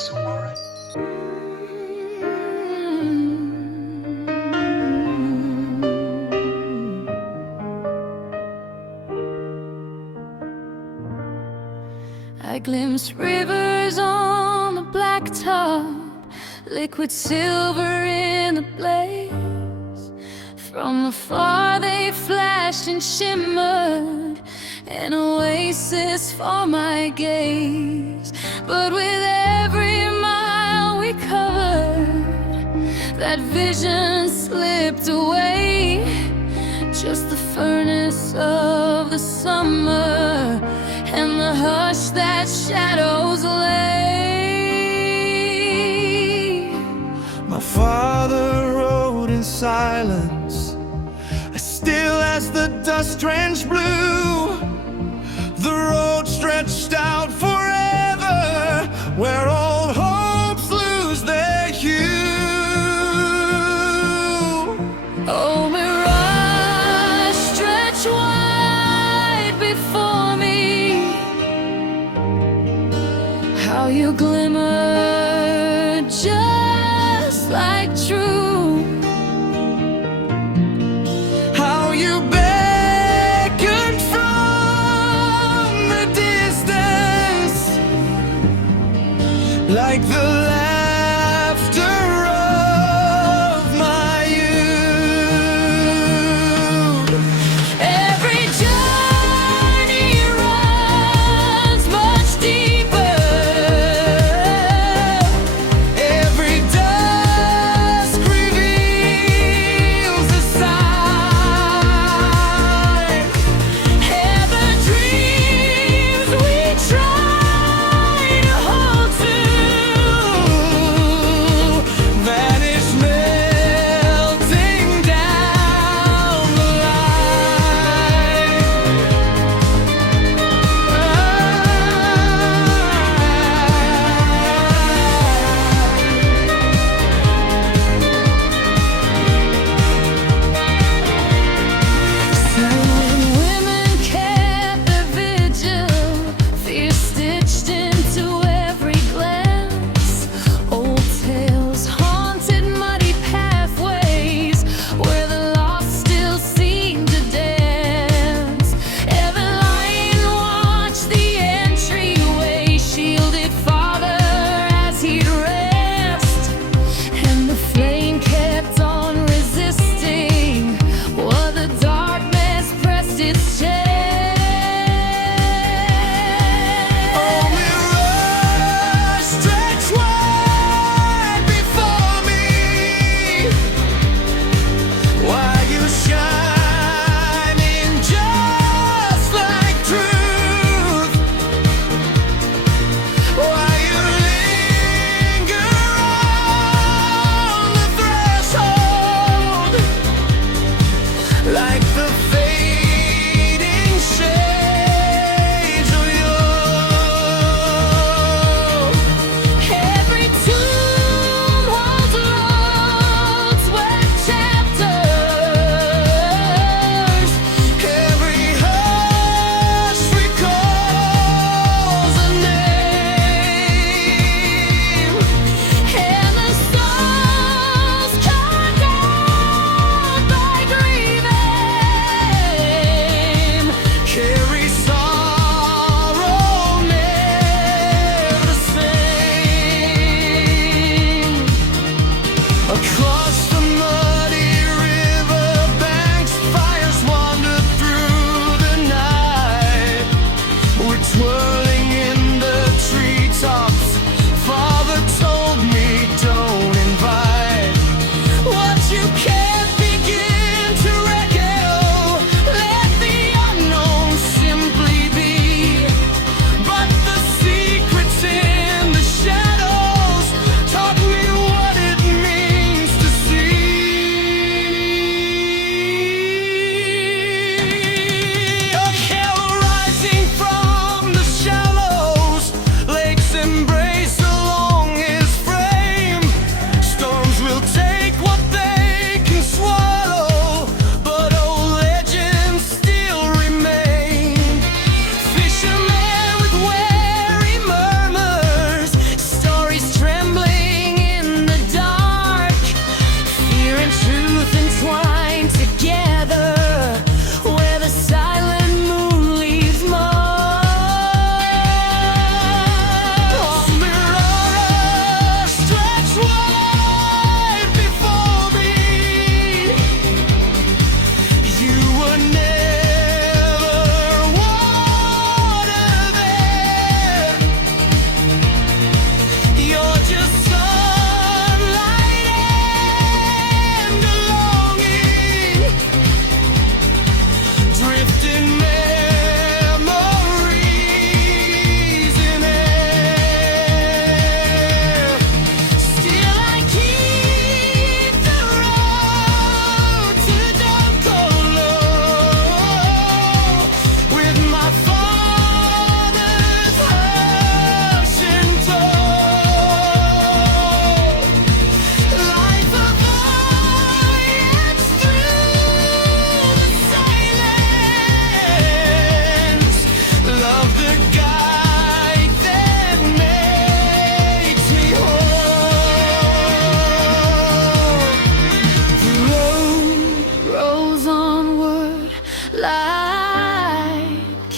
this, Ongora. I glimpse rivers on the blacktop, liquid silver in the blaze. From afar they flashed and shimmered, an oasis for my gaze. But with every mile we covered, that vision slipped away. Just the furnace of the summer and the hush that shadows lay. My father rode in silence, as still as the dust-drenched blue. The road stretched out forever, where old hopes lose their hue. Oh, Mirage, stretch wide before me, how you glimmer just like true, How you beckoned from the distance, like the laughter of my youth. every journey runs much deeper. Every dusk reveals a sign, And the dreams we try to hold to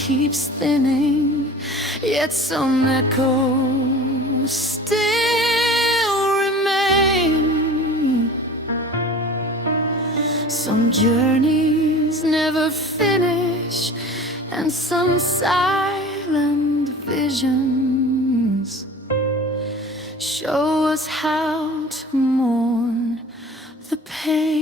keeps thinning, yet some echoes still remain. Some journeys never finish, and some silent visions show us how to mourn the pain.